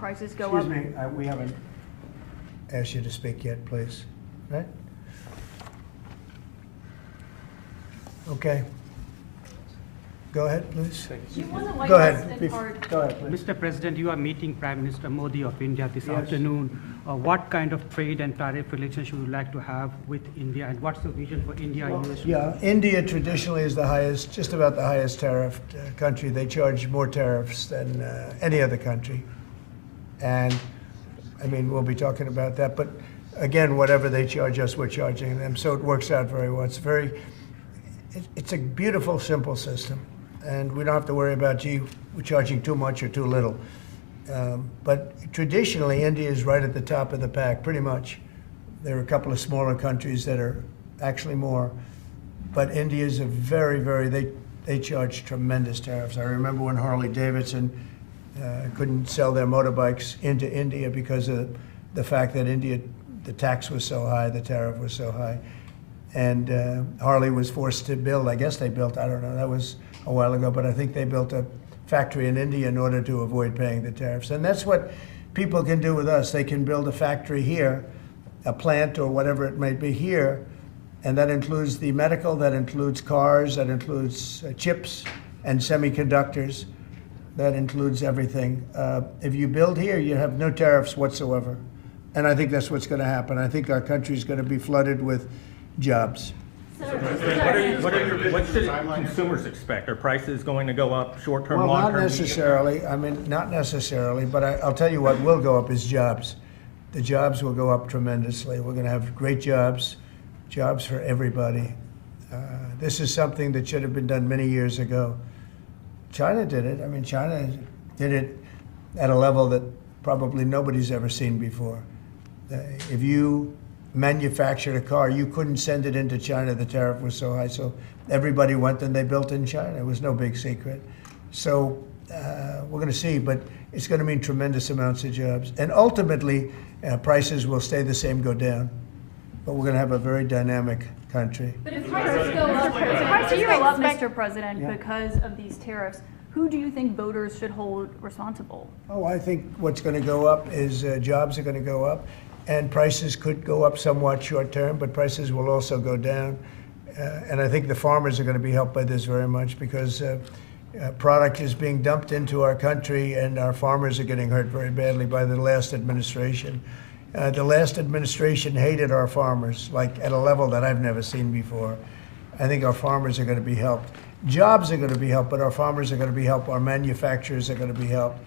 prices go up? Excuse me, we haven't asked you to speak yet, please. Right? Okay. Go ahead, please. Go ahead. Go ahead, please. Mr. President, you are meeting Prime Minister Modi of India this afternoon. What kind of trade and tariff relations would you like to have with India, and what's the vision for India-US? Yeah, India traditionally is the highest, just about the highest tariffed country. They charge more tariffs than any other country. And, I mean, we'll be talking about that. But, again, whatever they charge us, we're charging them. So it works out very well. It's a beautiful, simple system. And we don't have to worry about, gee, we're charging too much or too little. But traditionally, India is right at the top of the pack, pretty much. There are a couple of smaller countries that are actually more. But India is a they charge tremendous tariffs. I remember when Harley-Davidson couldn't sell their motorbikes into India because of the fact that India, the tax was so high, the tariff was so high. And Harley was forced to build, I guess they built, I don't know, that was a while ago, but I think they built a factory in India in order to avoid paying the tariffs. And that's what people can do with us. They can build a factory here, a plant or whatever it may be here, and that includes the medical, that includes cars, that includes chips and semiconductors, that includes everything. If you build here, you have no tariffs whatsoever. And I think that's what's going to happen. I think our country is going to be flooded with jobs. What should consumers expect? Are prices going to go up short-term, Well, long-term? not necessarily. I mean, not necessarily, but I'll tell you what will go up is jobs. The jobs will go up tremendously. We're going to have great jobs for everybody. This is something that should have been done many years ago. China did it. I mean, China did it at a level that probably nobody's ever seen before. If you manufactured a car, you couldn't send it into China. The tariff was so high, so everybody went and they built in China. It was no big secret. So we're going to see, but it's going to mean tremendous amounts of jobs. And ultimately, prices will stay the same, go down. But we're going to have a very dynamic country. But if prices go up, Mr. President, because of these tariffs, who do you think voters should hold responsible? Oh, I think what's going to go up is jobs are going to go up. And prices could go up somewhat short term, but prices will also go down. And I think the farmers are going to be helped by this very much because product is being dumped into our country and our farmers are getting hurt very badly by the last administration. The last administration hated our farmers, like at a level that I've never seen before. I think our farmers are going to be helped. Jobs are going to be helped, but our farmers are going to be helped. Our manufacturers are going to be helped.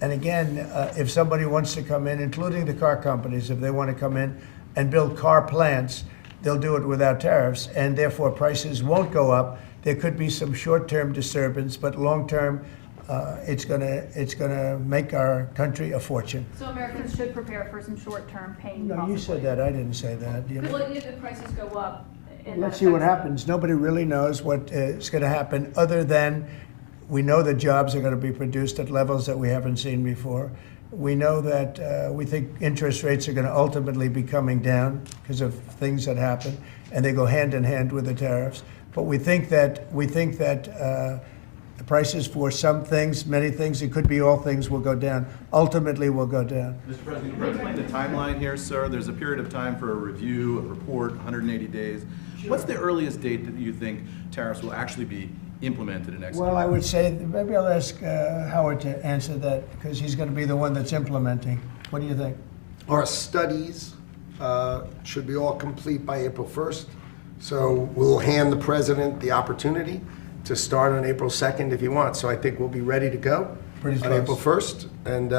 And again, if somebody wants to come in, including the car companies, if they want to come in and build car plants, they'll do it without tariffs, and therefore prices won't go up. There could be some short-term disturbance, but long-term, it's gonna make our country a fortune. So Americans should prepare for some short-term pain. No, you said that. I didn't say that. Because if the prices go up, let's see what happens. Nobody really knows what is going to happen, other than we know that jobs are going to be produced at levels that we haven't seen before. We know that we think interest rates are going to ultimately be coming down because of things that happen, and they go hand in hand with the tariffs. But we think that the prices for some things, many things, it could be all things, will go down. Ultimately, will go down. Mr. President, can you explain the timeline here, sir? There's a period of time for a review, a report, 180 days. Sure. What's the earliest date that you think tariffs will actually be implemented and executed? Well, I would say, maybe I'll ask Howard to answer that, because he's going to be the one that's implementing. What do you think? Our studies should be all complete by April 1st. So we'll hand the president the opportunity to start on April 2nd if he wants. So I think we'll be ready to go on April 1st, and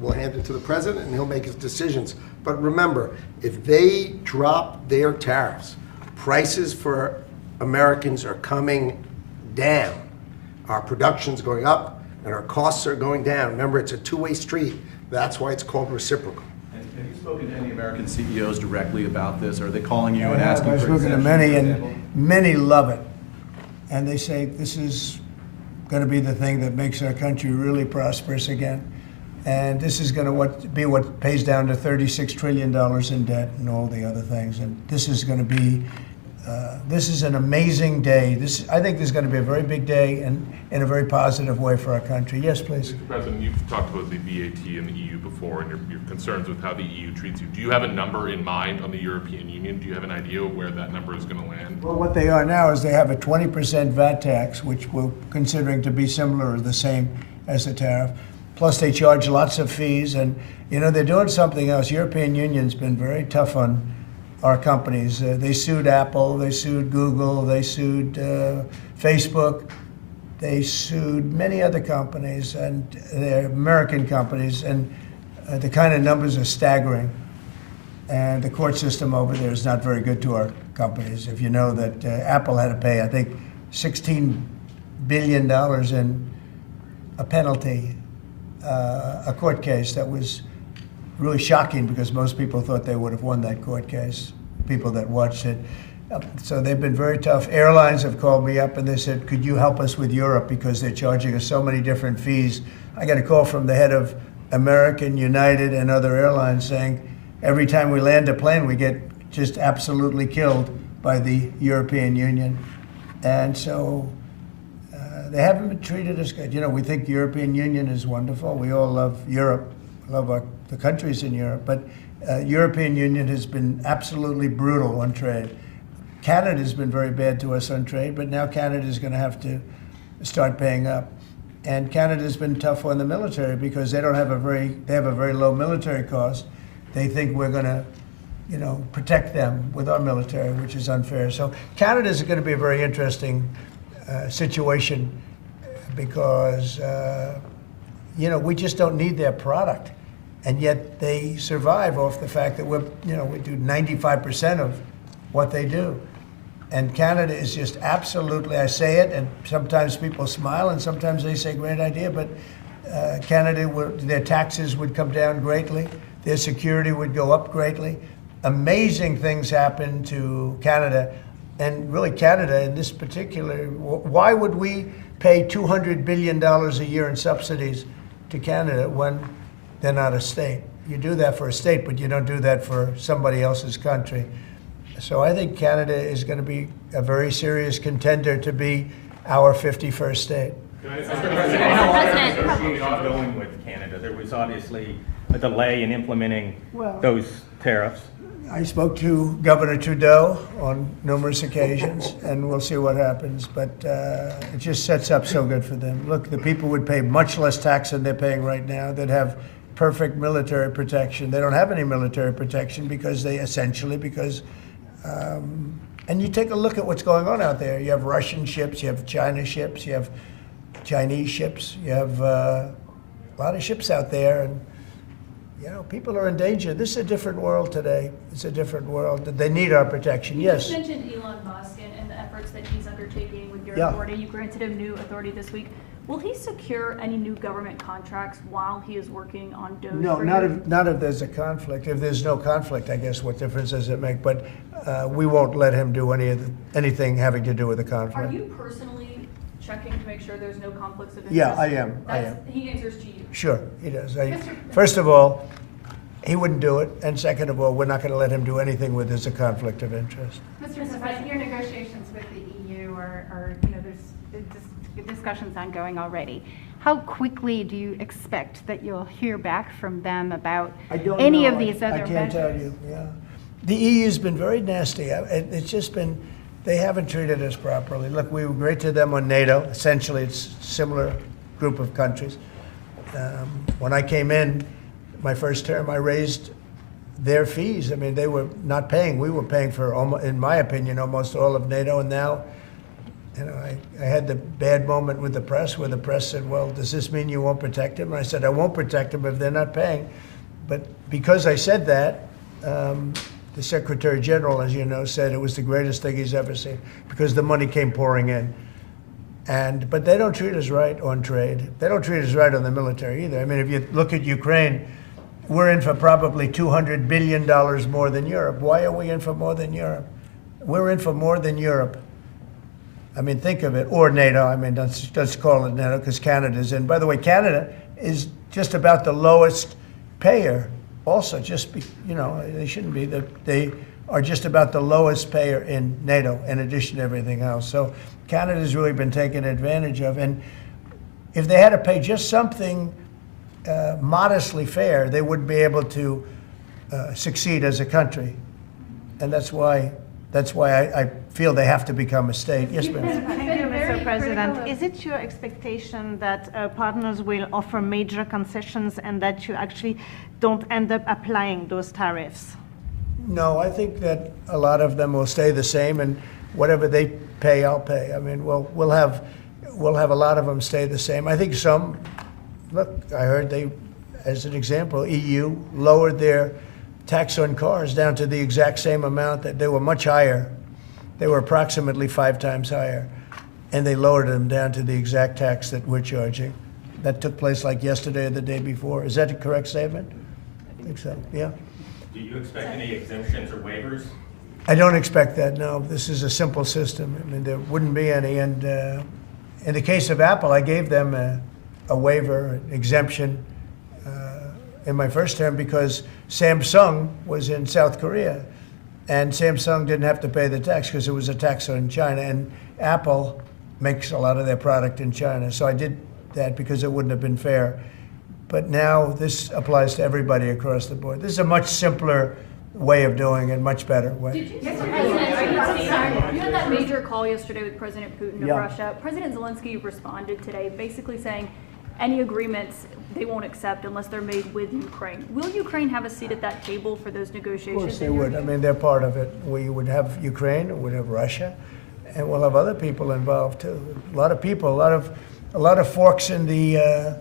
we'll hand it to the president, and he'll make his decisions. But remember, if they drop their tariffs, prices for Americans are coming down. Our production's going up, and our costs are going down. Remember, it's a two-way street. That's why it's called reciprocal. Have you spoken to any American CEOs directly about this? Are they calling you and asking I've for spoken to many, and many love it. And they say this is going to be the thing that makes our country really prosperous again. And this is going to be what pays down to $36 trillion in debt and all the other things. And this is going to be This is an amazing day. I think this is going to be a very big day and in a very positive way for our country. Yes, please. Mr. President, you've talked about the VAT and the EU before and your concerns with how the EU treats you. Do you have a number in mind on the European Union? Do you have an idea of where that number is going to land? Well, what they are now is they have a 20% VAT tax, which we're considering to be similar or the same as the tariff. Plus, they charge lots of fees, and they're doing something else. European Union's been very tough on our companies. They sued Apple, they sued Google, they sued Facebook, they sued many other companies, and they're American companies, and the kind of numbers are staggering. And the court system over there is not very good to our companies. If you know that Apple had to pay, I think, $16 billion in a penalty, a court case that was really shocking because most people thought they would have won that court case, people that watched it. So they've been very tough. Airlines have called me up and they said, could you help us with Europe because they're charging us so many different fees. I got a call from the head of American, United, and other airlines saying, every time we land a plane, we get just absolutely killed by the European Union. And so they haven't been treated as good. We think the European Union is wonderful. We all love Europe, love the countries in Europe, but European Union has been absolutely brutal on trade. Canada's been very bad to us on trade, but now Canada's going to have to start paying up. And Canada's been tough on the military because they have a very low military cost. They think we're going to, protect them with our military, which is unfair. So Canada's going to be a very interesting situation because, we just don't need their product. And yet they survive off the fact that we do 95% of what they do. And Canada is just absolutely, I say it, and sometimes people smile and sometimes they say, great idea, but Canada, their taxes would come down greatly, their security would go up greatly. Amazing things happen to Canada, and really Canada in this particular, why would we pay $200 billion a year in subsidies to Canada when they're not a state? You do that for a state, but you don't do that for somebody else's country. So I think Canada is going to be a very serious contender to be our 51st state. Negotiations ongoing with Canada. There was obviously a delay in implementing those tariffs. I spoke to Governor Trudeau on numerous occasions, and we'll see what happens. But it just sets up so good for them. Look, the people would pay much less tax than they're paying right now. They'd have perfect military protection. They don't have any military protection because and you take a look at what's going on out there. You have Russian ships, you have China ships, you have Chinese ships, you have a lot of ships out there, and people are in danger. This is a different world today. It's a different world. They need our protection. Yes. You just mentioned Elon Musk and the efforts that he's undertaking with your authority. You granted him new authority this week. Will he secure any new government contracts while he is working on DOGE? No, not if there's a conflict. If there's no conflict, I guess what difference does it make? But we won't let him do anything having to do with the conflict. Are you personally checking to make sure there's no conflicts of interest? Yeah, I am. He answers to you. Sure, he does. First of all, he wouldn't do it, and second of all, we're not going to let him do anything where there's a conflict of interest. Mr. President, your negotiations with the EU are there's discussions ongoing already. How quickly do you expect that you'll hear back from them about any of these other measures? I can't tell you, yeah. The EU's been very nasty. It's just been, they haven't treated us properly. Look, we were great to them on NATO. Essentially, it's a similar group of countries. When I came in, my first term, I raised their fees. I mean, they were not paying. We were paying for, in my opinion, almost all of NATO. And now, I had the bad moment with the press where the press said, well, does this mean you won't protect them? And I said, I won't protect them if they're not paying. But because I said that, the Secretary General, as you know, said it was the greatest thing he's ever seen because the money came pouring in. But they don't treat us right on trade. They don't treat us right on the military either. I mean, if you look at Ukraine, we're in for probably $200 billion more than Europe. Why are we in for more than Europe? We're in for more than Europe. I mean, think of it, or NATO. I mean, let's call it NATO because Canada's in. By the way, Canada is just about the lowest payer also, they shouldn't be. are just about the lowest payer in NATO, in addition to everything else. So Canada's really been taken advantage of. And if they had to pay just something modestly fair, they wouldn't be able to succeed as a country. And that's why I feel they have to become a state. Yes, ma'am. Thank you, very Mr. President. critical Is it your expectation that partners will offer major concessions and that you actually don't end up applying those tariffs? No, I think that a lot of them will stay the same, and whatever they pay, I'll pay. I mean, we'll have a lot of them stay the same. I think some, look, I heard they, as an example, EU lowered their tax on cars down to the exact same amount. That they were much higher. They were approximately 5 times higher, and they lowered them down to the exact tax that we're charging. That took place like yesterday or the day before. Is that a correct statement? I think so, yeah. Do you expect any exemptions or waivers? I don't expect that, no. This is a simple system. I mean, there wouldn't be any. And in the case of Apple, I gave them a waiver, an exemption in my first term because Samsung was in South Korea. And Samsung didn't have to pay the tax because it was a tax on China. And Apple makes a lot of their product in China. So I did that because it wouldn't have been fair. But now this applies to everybody across the board. This is a much simpler way of doing it, much better way. You had that major call yesterday with President Putin of Yeah. Russia. President Zelensky responded today basically saying any agreements they won't accept unless they're made with Ukraine. Will Ukraine have a seat at that table for those Of negotiations? course they would. I mean, they're part of it. We would have Ukraine, we'd have Russia, and we'll have other people involved too. A lot of people, a lot of forks in the.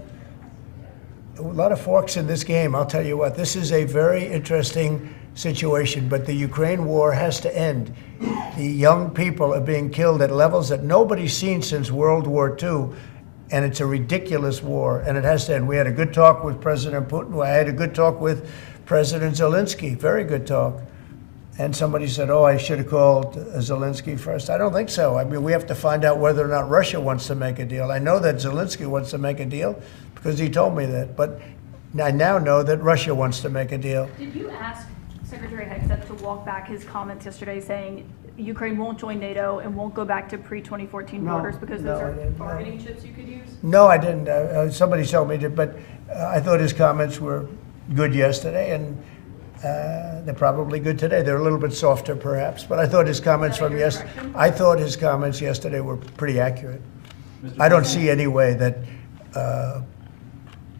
A lot of forks in this game. I'll tell you what, this is a very interesting situation, but the Ukraine war has to end. The young people are being killed at levels that nobody's seen since World War II, and it's a ridiculous war, and it has to end. We had a good talk with President Putin. I had a good talk with President Zelensky, very good talk. And somebody said, oh, I should have called Zelensky first. I don't think so. I mean, we have to find out whether or not Russia wants to make a deal. I know that Zelensky wants to make a deal, because he told me that. But I now know that Russia wants to make a deal. Did you ask Secretary Hegseth to walk back his comments yesterday saying Ukraine won't join NATO and won't go back to pre-2014 borders because those are bargaining chips you could use? No, I didn't. Somebody told me to, but I thought his comments were good yesterday, and they're probably good today. They're a little bit softer, perhaps, but I thought his comments from yesterday. I thought his comments yesterday were pretty accurate. I don't see any way that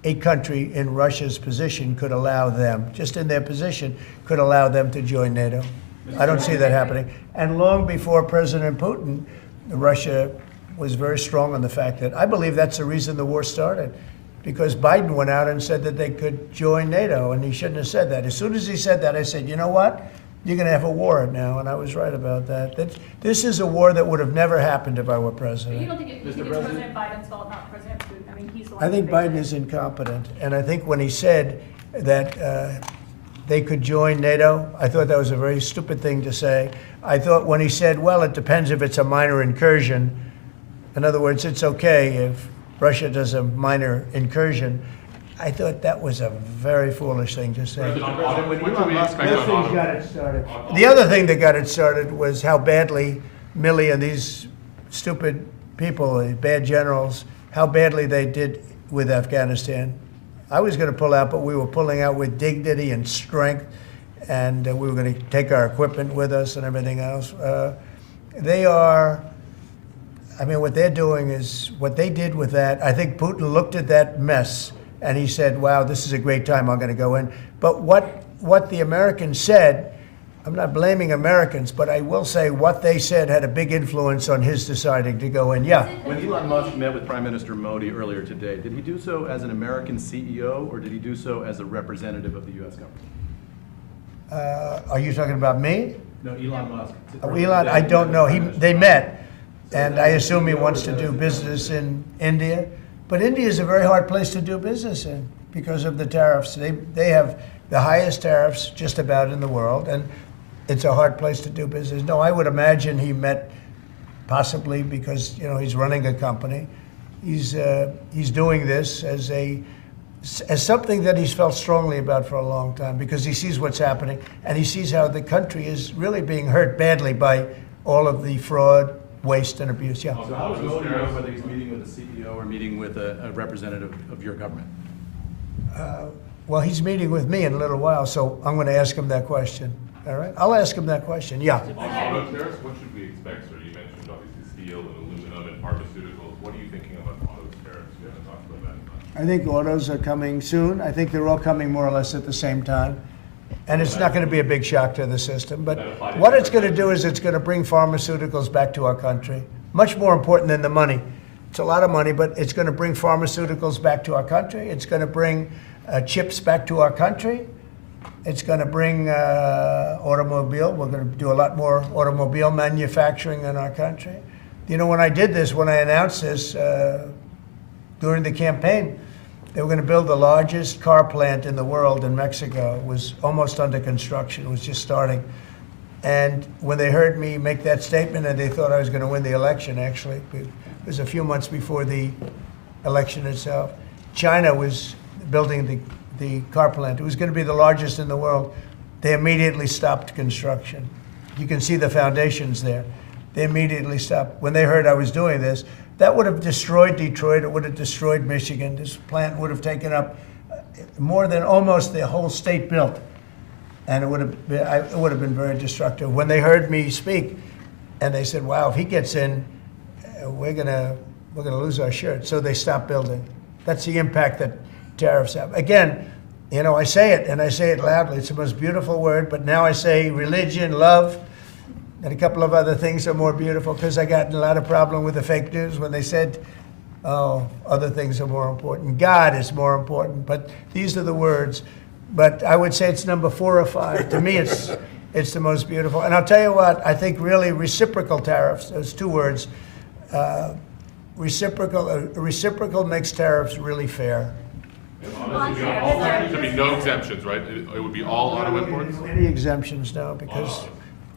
a country in Russia's position could allow them, just in their position, could allow them to join NATO. I don't see that happening. And long before President Putin, Russia was very strong on the fact that I believe that's the reason the war started, because Biden went out and said that they could join NATO, and he shouldn't have said that. As soon as he said that, I said, you know what? You're going to have a war now, and I was right about that. This is a war that would have never happened if I were president. But you don't think it's President Biden's fault, not President Putin? I mean, he's the one. I think Biden is incompetent, and I think when he said that they could join NATO, I thought that was a very stupid thing to say. I thought when he said, well, it depends if it's a minor incursion. In other words, it's okay if Russia does a minor incursion. I thought that was a very foolish thing to say. When should we expect on auto? Got it started. The other thing that got it started was how badly Milley and these stupid people, the bad generals, how badly they did with Afghanistan. I was going to pull out, but we were pulling out with dignity and strength, and we were going to take our equipment with us and everything else. They are, I mean, what they're doing is, what they did with that, I think Putin looked at that mess and he said, wow, this is a great time, I'm going to go in. But what the Americans said, I'm not blaming Americans, but I will say what they said had a big influence on his deciding to go in. Yeah. When Elon Musk met with Prime Minister Modi earlier today, did he do so as an American CEO or did he do so as a representative of the U.S. government? Are you talking about me? No, Elon Musk. Elon, I don't know. They met, and I assume he wants to do business in India. But India is a very hard place to do business in because of the tariffs. They have the highest tariffs just about in the world, and it's a hard place to do business. No, I would imagine he met possibly because he's running a company. He's doing this as a as something that he's felt strongly about for a long time, because he sees what's happening and he sees how the country is really being hurt badly by all of the fraud, waste, and abuse. Yeah. So how does Modi know whether he's meeting with the CEO or meeting with a representative of your government? Well, he's meeting with me in a little while, so I'm going to ask him that question. All right? I'll ask him that question. Yeah. On auto tariffs, what should we expect, sir? You mentioned obviously steel and aluminum and pharmaceuticals. What are you thinking about auto tariffs? We haven't talked about that much. I think autos are coming soon. I think they're all coming more or less at the same time. And it's not going to be a big shock to the system. But what it's going to do is it's going to bring pharmaceuticals back to our country. Much more important than the money. It's a lot of money, but it's going to bring pharmaceuticals back to our country. It's going to bring chips back to our country. It's going to bring automobile. We're going to do a lot more automobile manufacturing in our country. You know, when I did this, when I announced this during the campaign, they were going to build the largest car plant in the world in Mexico. It was almost under construction. It was just starting. And when they heard me make that statement, and they thought I was going to win the election, actually, it was a few months before the election itself, China was building the car plant. It was going to be the largest in the world. They immediately stopped construction. You can see the foundations there. They immediately stopped. When they heard I was doing this, that would have destroyed Detroit. It would have destroyed Michigan. This plant would have taken up more than almost the whole state built. And it would have been very destructive. When they heard me speak, and they said, wow, if he gets in, we're gonna lose our shirt. So they stopped building. That's the impact that tariffs have. Again, you know, I say it, and I say it loudly. It's the most beautiful word, but now I say religion, love, and a couple of other things are more beautiful, because I got in a lot of problem with the fake news when they said, oh, other things are more important. God is more important, but these are the words. But I would say it's number 4 or 5. To me, it's the most beautiful. And I'll tell you what, I think really reciprocal tariffs, those 2 words, reciprocal makes tariffs really fair. Honestly, there'd be no exemptions, right? It would be all auto imports? Any exemptions, no, because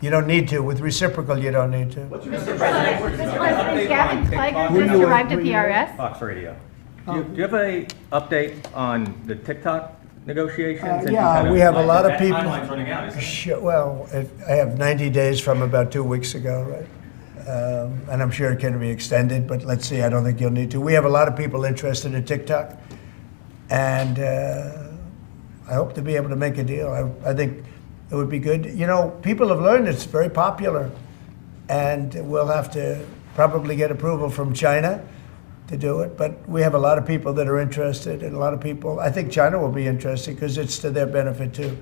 you don't need to. With reciprocal, you don't need to. Mr. President, Gavin Clegg just arrived at the IRS. Fox Radio. Do you have a update on the TikTok negotiations? And Yeah, kind of we have a like lot of that people. Timeline's running out, isn't it? Sure, well, I have 90 days from about 2 weeks ago, right? And I'm sure it can be extended, but let's see, I don't think you'll need to. We have a lot of people interested in TikTok, and I hope to be able to make a deal. I think it would be good. You know, people have learned it's very popular, and we'll have to probably get approval from China to do it. But we have a lot of people that are interested, and a lot of people, I think China will be interested because it's to their benefit too.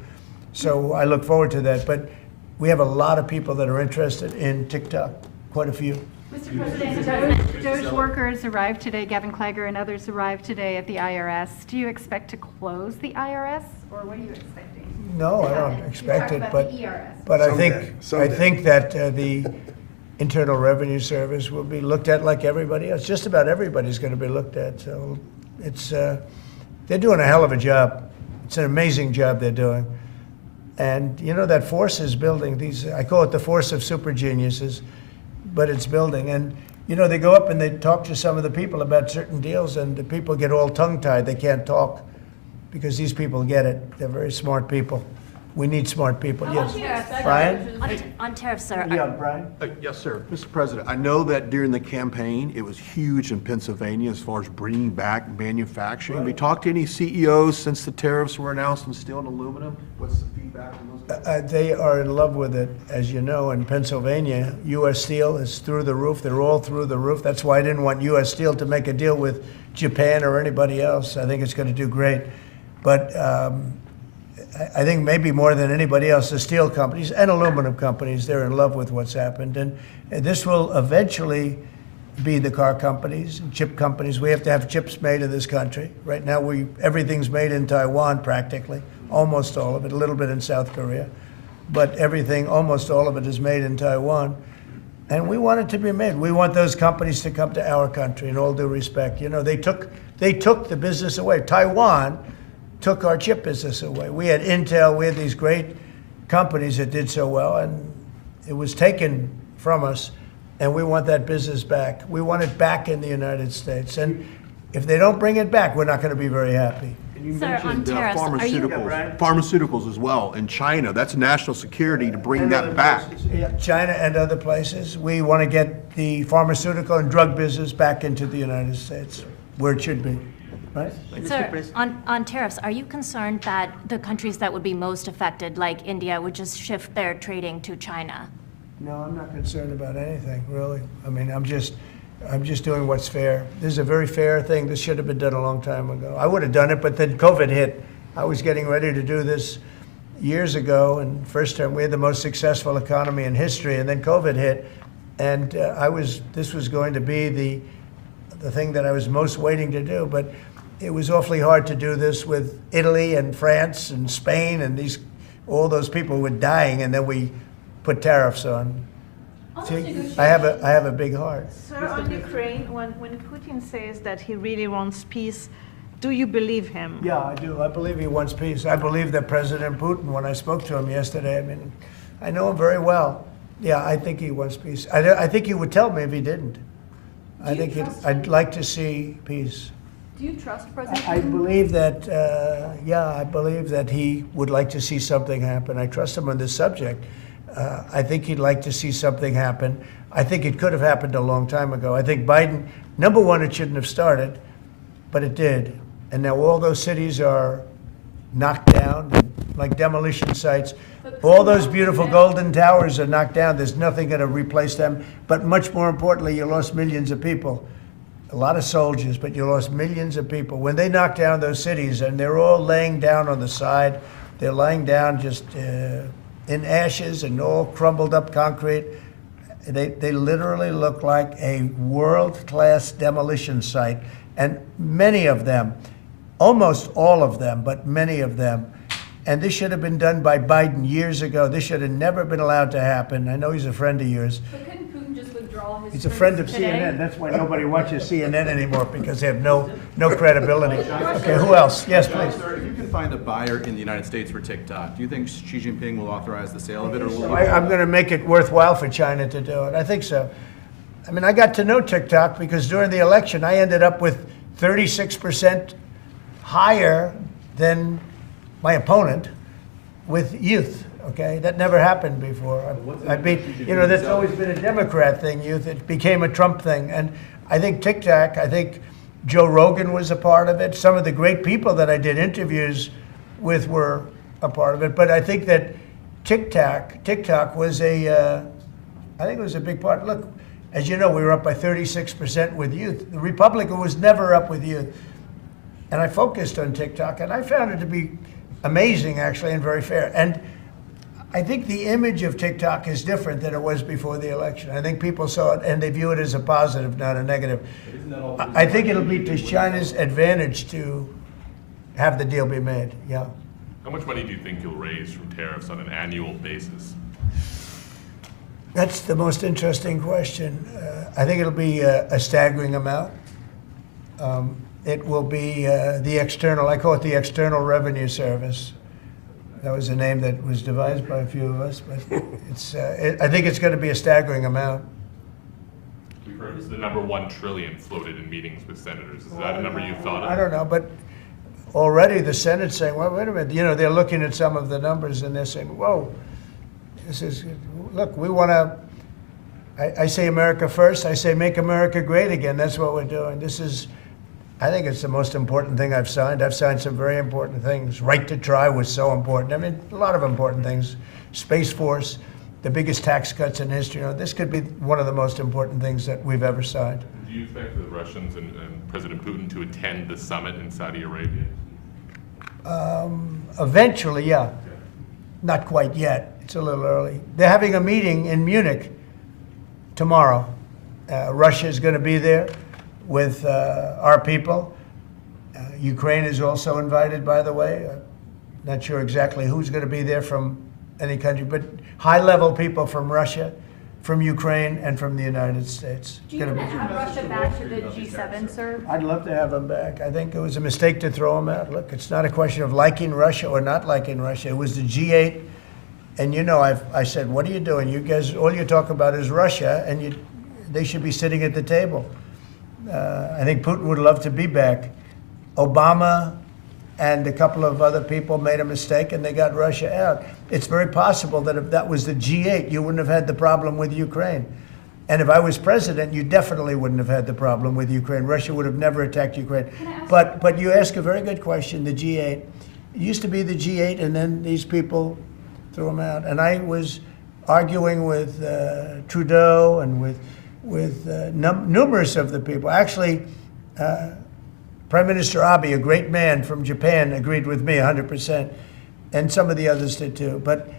So I look forward to that. But we have a lot of people that are interested in TikTok, quite a few. Mr. President, Doge workers arrived today, Gavin Clegg and others arrived today at the IRS. Do you expect to close the IRS, or what are you expecting? No, I don't expect it, but I Someday. think that the Internal Revenue Service will be looked at like everybody else. Just about everybody's going to be looked at. So it's they're doing a hell of a job. It's an amazing job they're doing. And you know, that force is building. I call it the force of super geniuses, but it's building. And you know, they go up and they talk to some of the people about certain deals, and the people get all tongue-tied. They can't talk because these people get it. They're very smart people. We need smart people. Yes, Brian. On tariffs, sir. Yeah, Brian. Yes, sir. Mr. President, I know that during the campaign, it was huge in Pennsylvania as far as bringing back manufacturing. Have we talked to any CEOs since the tariffs were announced on steel and aluminum? What's the feedback from those? They are in love with it. As you know, in Pennsylvania, U.S. Steel is through the roof. They're all through the roof. That's why I didn't want U.S. Steel to make a deal with Japan or anybody else. I think it's going to do great. But I think maybe more than anybody else, the steel companies and aluminum companies, they're in love with what's happened. And this will eventually be the car companies and chip companies. We have to have chips made in this country. Right now, everything's made in Taiwan practically, almost all of it, a little bit in South Korea. But everything, almost all of it is made in Taiwan. And we want it to be made. We want those companies to come to our country, in all due respect. You know, they took the business away. Taiwan took our chip business away. We had Intel, we had these great companies that did so well, and it was taken from us, and we want that business back. We want it back in the United States. And if they don't bring it back, we're not going to be very happy. You Sir, on mentioned tariffs, are you- pharmaceuticals as well in China. That's national security to bring that back. Yeah, China and other places. We want to get the pharmaceutical and drug business back into the United States, where it should be, right? Sir, on tariffs, are you concerned that the countries that would be most affected, like India, would just shift their trading to China? No, I'm not concerned about anything, really. I mean, I'm just doing what's fair. This is a very fair thing. This should have been done a long time ago. I would have done it, but then COVID hit. I was getting ready to do this years ago, and first term we had the most successful economy in history, and then COVID hit, and this was going to be the thing that I was most waiting to do, but it was awfully hard to do this with Italy and France and Spain, and all those people were dying, and then we put tariffs on. See, I have a big heart. Sir, on Ukraine, when Putin says that he really wants peace, do you believe him? Yeah, I do. I believe he wants peace. I believe that President Putin, when I spoke to him yesterday, I mean, I know him very well. Yeah, I think he wants peace. I think he would tell me if he didn't. I'd like to see peace. Do you trust President I Putin? believe that, I believe that he would like to see something happen. I trust him on this subject. I think he'd like to see something happen. I think it could have happened a long time ago. I think Biden, number one, it shouldn't have started, but it did. And now all those cities are knocked down, like demolition sites. All those beautiful golden towers are knocked down. There's nothing going to replace them. But much more importantly, you lost millions of people. A lot of soldiers, but you lost millions of people. When they knocked down those cities, and they're all laying down on the side, they're laying down just in ashes and all crumbled up concrete. They literally look like a world-class demolition site. And many of them, almost all of them, but many of them, and this should have been done by Biden years ago. This should have never been allowed to happen. I know he's a friend of yours. But couldn't Putin just withdraw his He's a friend of today? CNN. That's why nobody watches CNN anymore, because they have no credibility. Okay, who else? Yes, please. Sir, if you can find a buyer in the United States for TikTok, do you think Xi Jinping will authorize the sale of it, or will he? I'm going to make it worthwhile for China to do it. I think so. I mean, I got to know TikTok because during the election, I ended up with 36% higher than my opponent with youth. Okay, that never happened before. That's always been a Democrat thing, youth. It became a Trump thing. And I think TikTok, I think Joe Rogan was a part of it. Some of the great people that I did interviews with were a part of it. But I think that TikTok was I think it was a big part. Look, as you know, we were up by 36% with youth. The Republican was never up with youth. And I focused on TikTok, and I found it to be amazing, actually, and very fair. And I think the image of TikTok is different than it was before the election. I think people saw it, and they view it as a positive, not a negative. I think it'll be to China's advantage to have the deal be made, yeah. How much money do you think you'll raise from tariffs on an annual basis? That's the most interesting question. I think it'll be a staggering amount. It will be the external, I call it the External Revenue Service. That was a name that was devised by a few of us, but I think it's going to be a staggering amount. We've heard it's the number 1 trillion floated in meetings with senators. Is that a number you've thought of? I don't know, but already the Senate's saying, well, wait a minute, they're looking at some of the numbers and they're saying, whoa, look, we want to, I say America first, I say make America great again. That's what we're doing. I think it's the most important thing I've signed. I've signed some very important things. Right to try was so important. I mean, a lot of important things. Space Force, the biggest tax cuts in history. This could be one of the most important things that we've ever signed. Do you expect the Russians and President Putin to attend the summit in Saudi Arabia? Eventually, yeah. Not quite yet. It's a little early. They're having a meeting in Munich tomorrow. Russia is going to be there with our people. Ukraine is also invited, by the way. Not sure exactly who's going to be there from any country, but high-level people from Russia, from Ukraine, and from the United States. Do you want to have Russia back to the G7, sir? I'd love to have them back. I think it was a mistake to throw them out. Look, it's not a question of liking Russia or not liking Russia. It was the G8, and I said, what are you doing? You guys, all you talk about is Russia, and they should be sitting at the table. I think Putin would love to be back. Obama and a couple of other people made a mistake and they got Russia out. It's very possible that if that was the G8, you wouldn't have had the problem with Ukraine. And if I was president, you definitely wouldn't have had the problem with Ukraine. Russia would have never attacked Ukraine. But you ask a very good question, the G8. It used to be the G8, and then these people threw them out. And I was arguing with Trudeau and with numerous of the people. Actually, Prime Minister Abe, a great man from Japan, agreed with me 100%, and some of the others did too. But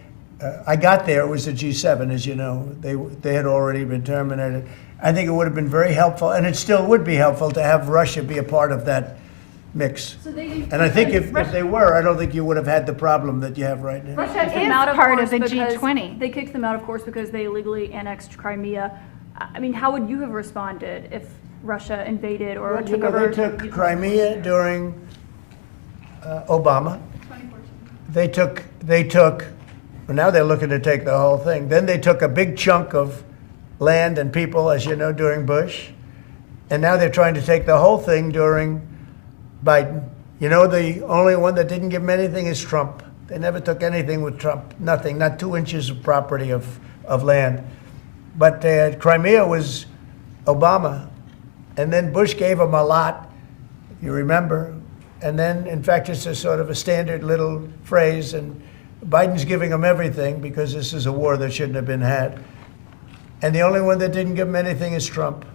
I got there, it was the G7, as you know. They had already been terminated. I think it would have been very helpful, and it still would be helpful to have Russia be a part of that mix. And I think if they were, I don't think you would have had the problem that you have right now. Russia is part of the G20. They kicked them out, of course, because they illegally annexed Crimea. I mean, how would you have responded if Russia invaded or took over? They took Crimea during Obama. 2014. They took, well, now they're looking to take the whole thing. Then they took a big chunk of land and people, as you know, during Bush. And now they're trying to take the whole thing during Biden. You know, the only one that didn't give them anything is Trump. They never took anything with Trump, nothing, not 2 inches of property of land. But Crimea was Obama. And then Bush gave them a lot, if you remember. And then, in fact, it's a sort of a standard little phrase. And Biden's giving them everything because this is a war that shouldn't have been had. And the only one that didn't give them anything is Trump.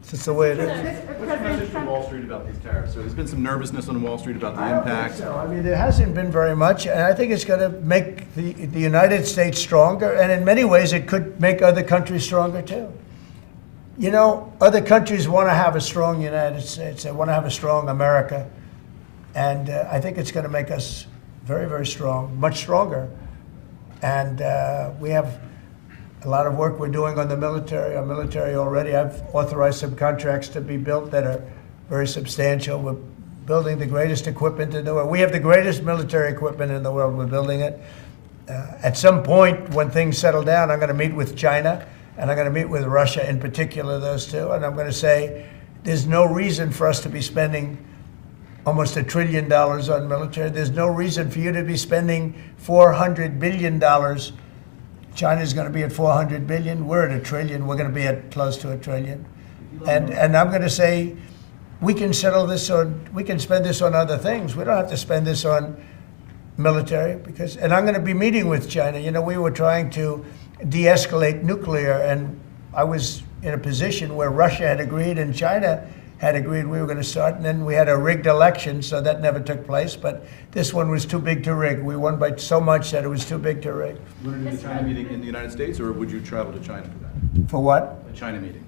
It's just the way it is. What's the message from Wall Street about these tariffs? So there's been some nervousness on Wall Street about the impact. So. I mean, there hasn't been very much, and I think it's going to make the United States stronger, and in many ways it could make other countries stronger too. You know, other countries want to have a strong United States. They want to have a strong America, and I think it's going to make us very, very strong, much stronger. And we have a lot of work we're doing on the military. Our military already, I've authorized some contracts to be built that are very substantial. We're building the greatest equipment in the world. We have the greatest military equipment in the world. We're building it. At some point, when things settle down, I'm going to meet with China, and I'm going to meet with Russia in particular, those two, and I'm going to say, there's no reason for us to be spending almost $1 trillion on military. There's no reason for you to be spending $400 billion. China's going to be at 400 billion. We're at $1 trillion. We're going to be at close to $1 trillion. And I'm going to say, we can settle this on, we can spend this on other things. We don't have to spend this on military because, and I'm going to be meeting with China. You know, we were trying to de-escalate nuclear, and I was in a position where Russia had agreed and China had agreed we were going to start, and then we had a rigged election, so that never took place. But this one was too big to rig. We won by so much that it was too big to rig. You want to do the China meeting in the United States, or would you travel to China for that? For what? A China meeting.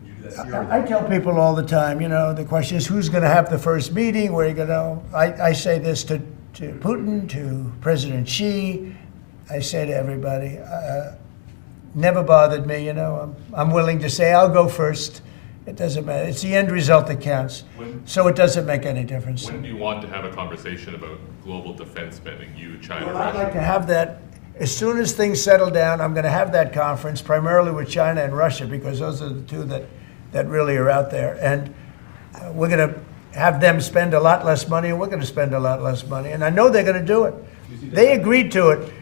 Would you do that? I tell people all the time, you know, the question is who's going to have the first meeting, where are you going to, I say this to Putin, to President Xi, I say to everybody, never bothered me, you know, I'm willing to say I'll go first. It doesn't matter. It's the end result that counts. So it doesn't make any difference. When do you want to have a conversation about global defense spending, you, China, Well, Russia? I'd like to have that, as soon as things settle down, I'm going to have that conference, primarily with China and Russia, because those are the two that really are out there. And we're going to have them spend a lot less money, and we're going to spend a lot less money. And I know they're going to do it. They agreed to it.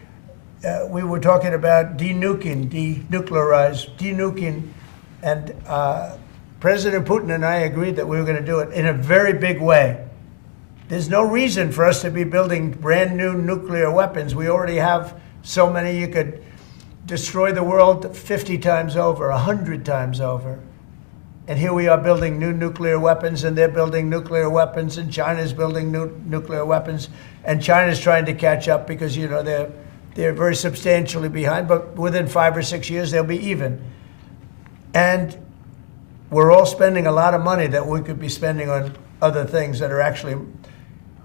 We were talking about denuclearizing, and President Putin and I agreed that we were going to do it in a very big way. There's no reason for us to be building brand new nuclear weapons. We already have so many, you could destroy the world 50 times over, 100 times over. And here we are building new nuclear weapons, and they're building nuclear weapons, and China's building new nuclear weapons, and China's trying to catch up because, you know, they're very substantially behind, but within 5 or 6 years, they'll be even. And we're all spending a lot of money that we could be spending on other things that are actually,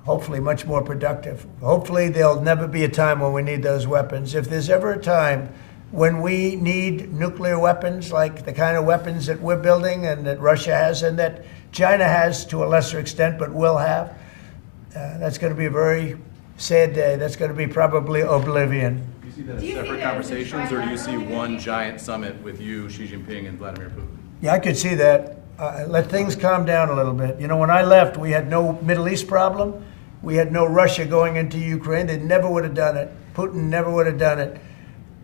hopefully, much more productive. Hopefully, there'll never be a time when we need those weapons. If there's ever a time when we need nuclear weapons, like the kind of weapons that we're building and that Russia has and that China has to a lesser extent, but will have, that's going to be a very sad day. That's going to be probably oblivion. Do you see that as separate conversations, or do you see one giant summit with you, Xi Jinping, and Vladimir Putin? Yeah, I could see that. let things calm down a little bit. You know, when I left, we had no Middle East problem. We had no Russia going into Ukraine. They never would have done it. Putin never would have done it.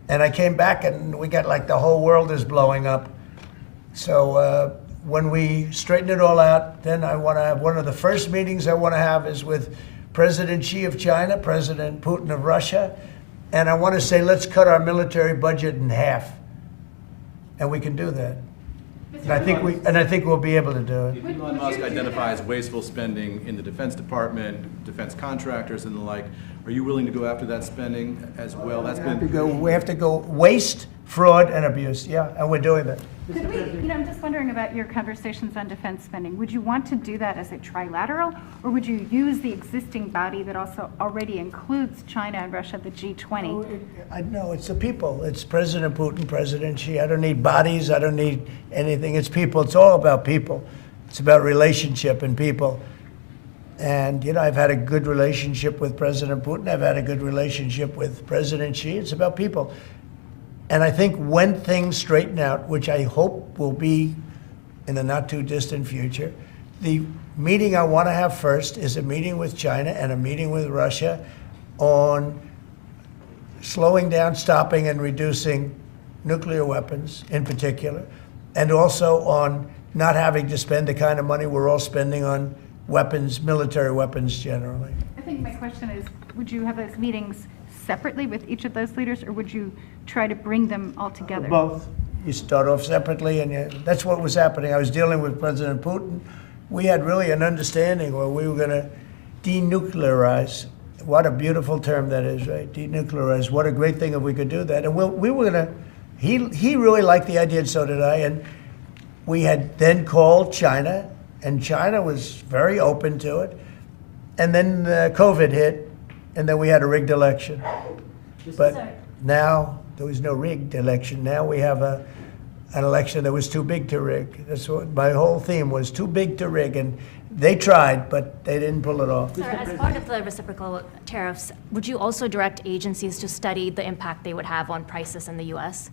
And I came back and we got like the whole world is blowing up. So when we straighten it all out, then I want to have one of the first meetings I want to have is with President Xi of China, President Putin of Russia. And I want to say, let's cut our military budget in half. And we can do that. And I think we'll be able to do it. If Elon Musk identifies wasteful spending in the Defense Department, defense contractors and the like, are you willing to go after that spending as well? That's been We have to go waste, fraud, and abuse. Yeah, and we're doing that. Could we, I'm just wondering about your conversations on defense spending. Would you want to do that as a trilateral, or would you use the existing body that also already includes China and Russia, the G20? No, it's the people. It's President Putin, President Xi. I don't need bodies. I don't need anything. It's people. It's all about people. It's about relationship and people. And, you know, I've had a good relationship with President Putin. I've had a good relationship with President Xi. It's about people. And I think when things straighten out, which I hope will be in the not too distant future, the meeting I want to have first is a meeting with China and a meeting with Russia on slowing down, stopping, and reducing nuclear weapons in particular, and also on not having to spend the kind of money we're all spending on weapons, military weapons generally. I think my question is, would you have those meetings separately with each of those leaders, or would you try to bring them all together? Both. You start off separately, and that's what was happening. I was dealing with President Putin. We had really an understanding where we were going to denuclearize. What a beautiful term that is, right? Denuclearize. What a great thing if we could do that. And we were going to, he really liked the idea, and so did I. And we had then called China, and China was very open to it. And then COVID hit, and then we had a rigged election. But now there was no rigged election. Now we have an election that was too big to rig. That's what my whole theme was, too big to rig. And they tried, but they didn't pull it off. Sir, as part of the reciprocal tariffs, would you also direct agencies to study the impact they would have on prices in the U.S.?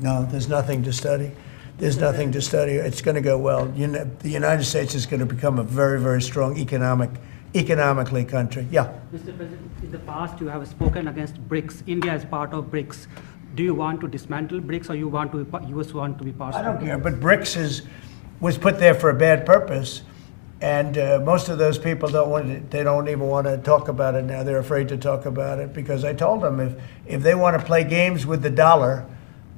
No, there's nothing to study. There's nothing to study. It's going to go well. The United States is going to become a very, very strong economically country. Yeah. Mr. President, in the past you have spoken against BRICS. India is part of BRICS. Do you want to dismantle BRICS, or you want to? U.S. want to be part of it? I don't care, but BRICS was put there for a bad purpose, and most of those people don't want it. They don't even want to talk about it now. They're afraid to talk about it because I told them if they want to play games with the dollar,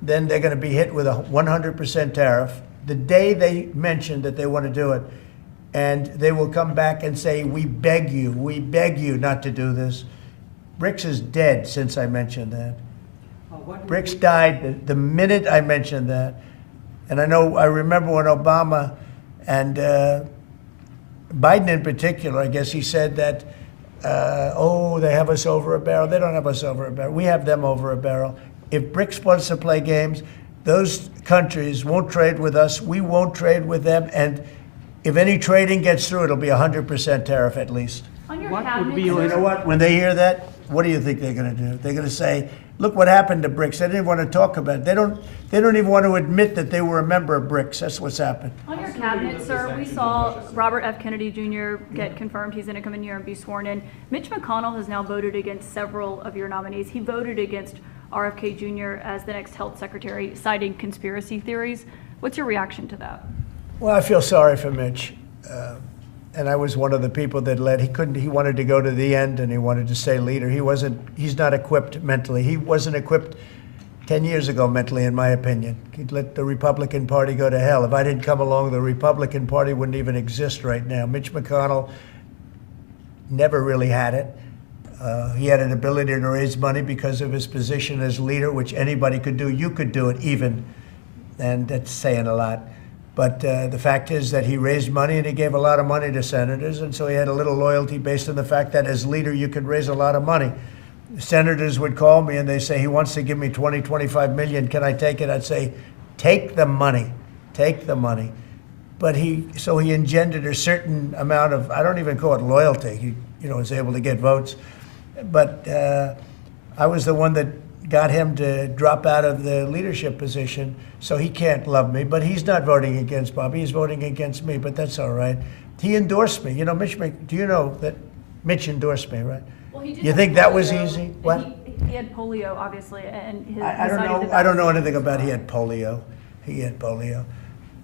then they're going to be hit with a 100% tariff the day they mention that they want to do it. And they will come back and say, we beg you not to do this. BRICS is dead since I mentioned that. BRICS died the minute I mentioned that. And I remember when Obama and Biden in particular, I guess he said that, they have us over a barrel. They don't have us over a barrel. We have them over a barrel. If BRICS wants to play games, those countries won't trade with us. We won't trade with them. And if any trading gets through, it'll be 100% tariff at least. On your What cabinet, would be You know what? When they hear that, what do you think they're going to do? They're going to say, look what happened to BRICS. They didn't want to talk about it. They don't even want to admit that they were a member of BRICS. That's what's happened. On your cabinet, sir, we saw Robert F. Kennedy Jr. get confirmed. He's going to come in here and be sworn in. Mitch McConnell has now voted against several of your nominees. He voted against RFK Jr. as the next health secretary, citing conspiracy theories. What's your reaction to that? Well, I feel sorry for Mitch. And I was one of the people that led. He wanted to go to the end, and he wanted to stay leader. He's not equipped mentally. He wasn't equipped 10 years ago mentally, in my opinion. He'd let the Republican Party go to hell. If I didn't come along, the Republican Party wouldn't even exist right now. Mitch McConnell never really had it. He had an ability to raise money because of his position as leader, which anybody could do. You could do it even, and that's saying a lot. But the fact is that he raised money, and he gave a lot of money to senators, and so he had a little loyalty based on the fact that as leader you could raise a lot of money. Senators would call me and they say, he wants to give me 20, 25 million. Can I take it? I'd say, take the money. Take the money. But he engendered a certain amount of, I don't even call it loyalty. He was able to get votes. But I was the one that got him to drop out of the leadership position, so he can't love me. But he's not voting against Bobby, he's voting against me, but that's all right. He endorsed me. You know, do you know that Mitch endorsed me, right? Well, he did You have think that was polio, easy? and What? He had polio, obviously, and his. I don't decided know. that I don't know was- anything about he had polio. He had polio.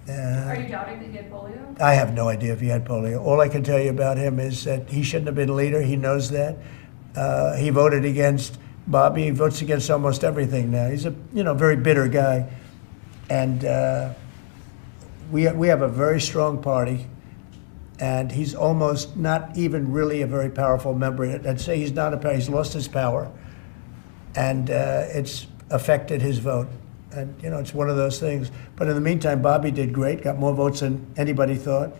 Are you doubting that he had polio? I have no idea if he had polio. All I can tell you about him is that he shouldn't have been leader. He knows that. He voted against Bobby. He votes against almost everything now. He's a very bitter guy, and we have a very strong party. And he's almost not even really a very powerful member. I'd say he's not a. He's lost his power, and it's affected his vote. And it's one of those things. But in the meantime, Bobby did great. Got more votes than anybody thought,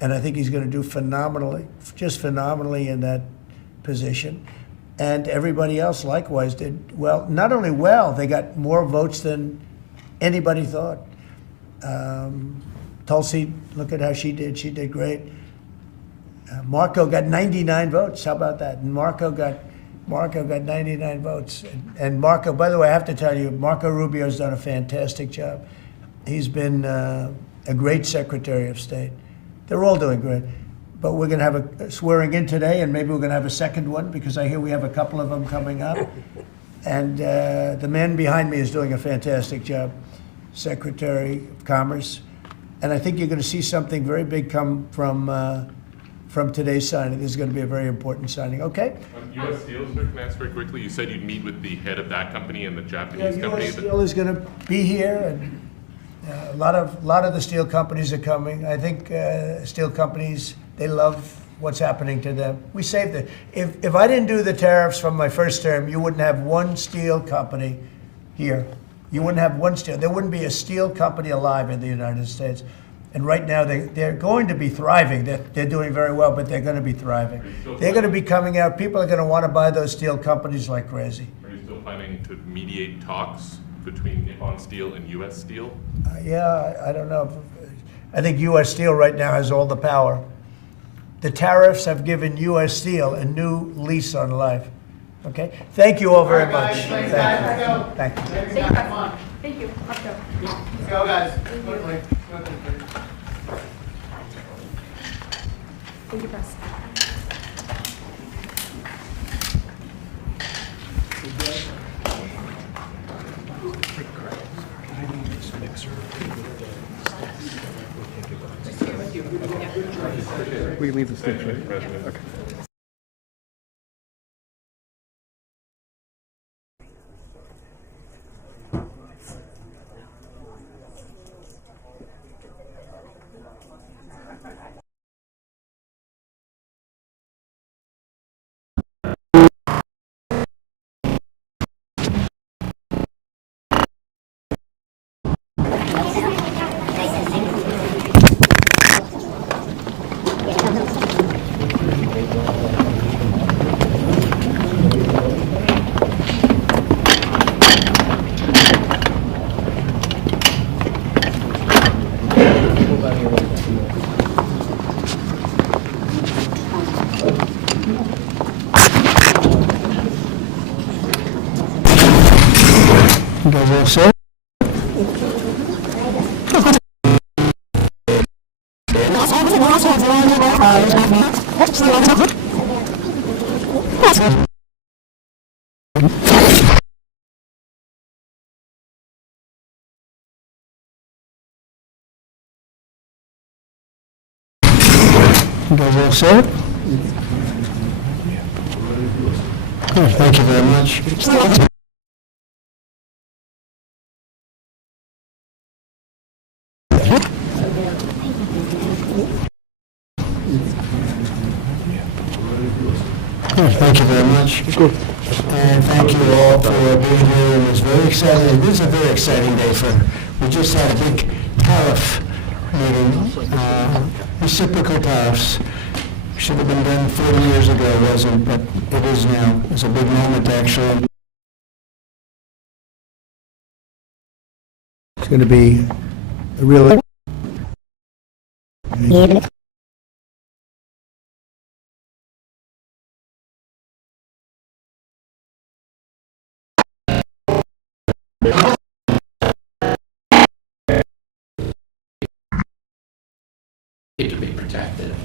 and I think he's going to do phenomenally, just phenomenally in that position. And everybody else likewise did well. Not only well, they got more votes than anybody thought. Tulsi, look at how she did. She did great. Marco got 99 votes. How about that? And Marco got 99 votes. And Marco, by the way, I have to tell you, Marco Rubio's done a fantastic job. He's been a great Secretary of State. They're all doing great. But we're going to have a swearing in today, and maybe we're going to have a second one, because I hear we have a couple of them coming up. And the man behind me is doing a fantastic job, Secretary of Commerce. And I think you're going to see something very big come from today's signing. This is going to be a very important signing. Okay? U.S. Steel, sir, can I ask very quickly? You said you'd meet with the head of that company and the Japanese company. U.S. Steel is going to be here, and a lot of the steel companies are coming. I think steel companies, they love what's happening to them. We saved it. If I didn't do the tariffs from my first term, you wouldn't have one steel company here. You wouldn't have one steel. There wouldn't be a steel company alive in the United States. And right now, they're going to be thriving. They're doing very well, but they're going to be thriving. They're going to be coming out. People are going to want to buy those steel companies like crazy. Are you still planning to mediate talks between Nippon Steel and U.S. Steel? Yeah, I don't know. I think U.S. Steel right now has all the power. The tariffs have given U.S. Steel a new lease on life. Okay? Thank you all very much. Thank you. Thank you. Thank you. Let's go. Let's go, guys. Quickly. Thank you, Press. We leave the stage, right? Okay. You guys all set? You guys all set? Good, thank you very much. Thank you very much. And thank you all for being here. It was very exciting. This is a very exciting day we just had a big tariff meeting, reciprocal tariffs. Should have been done 30 years ago, wasn't, but it is now. It's a big moment, actually. It's going to be a real...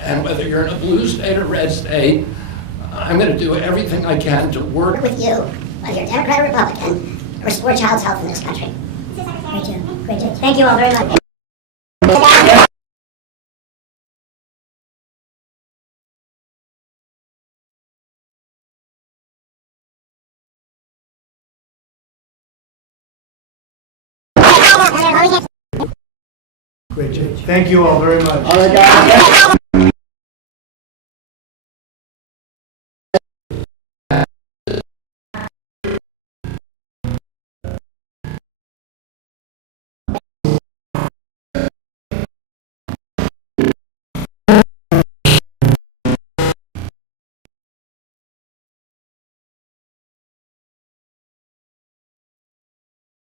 And whether you're in a blue state or red state, I'm going to do everything I can to work with you, whether you're Democrat or Republican, to restore child's health in this country. Great job. Great job. Thank you all very much. Great job. Thank you all very much. All right, guys.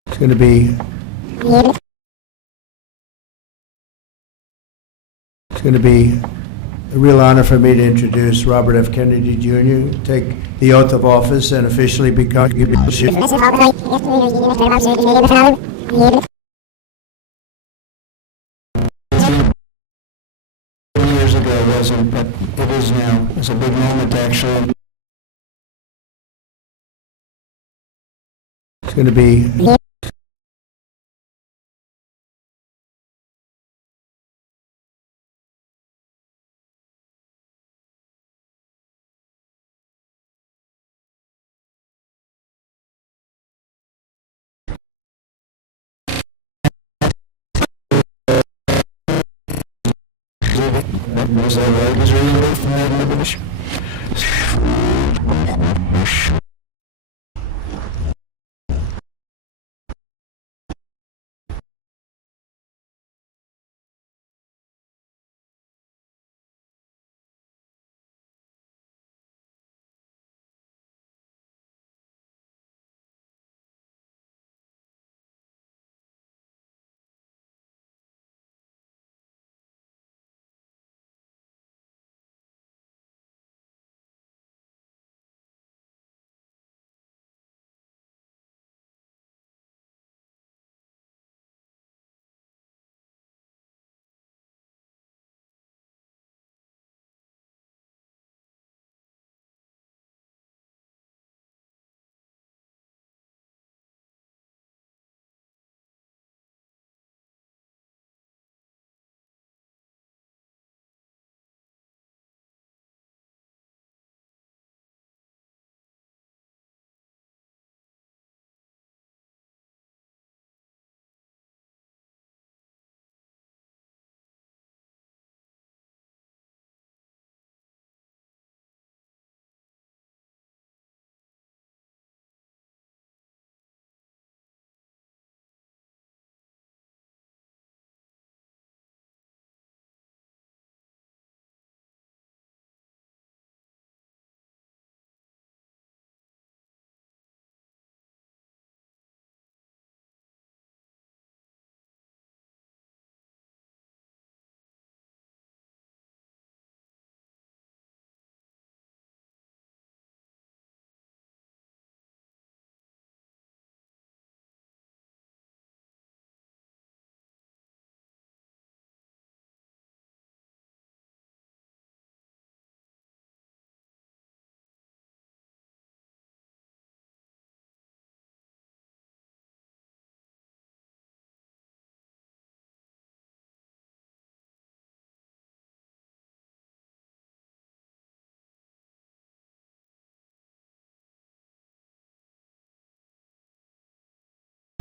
It's going to be. It's going to be a real honor for me to introduce Robert F. Kennedy Jr., take the oath of office and officially become. 4 years ago it wasn't, but it is now. It's a big moment, actually. It's going to be. Was that right? Was there any from that information?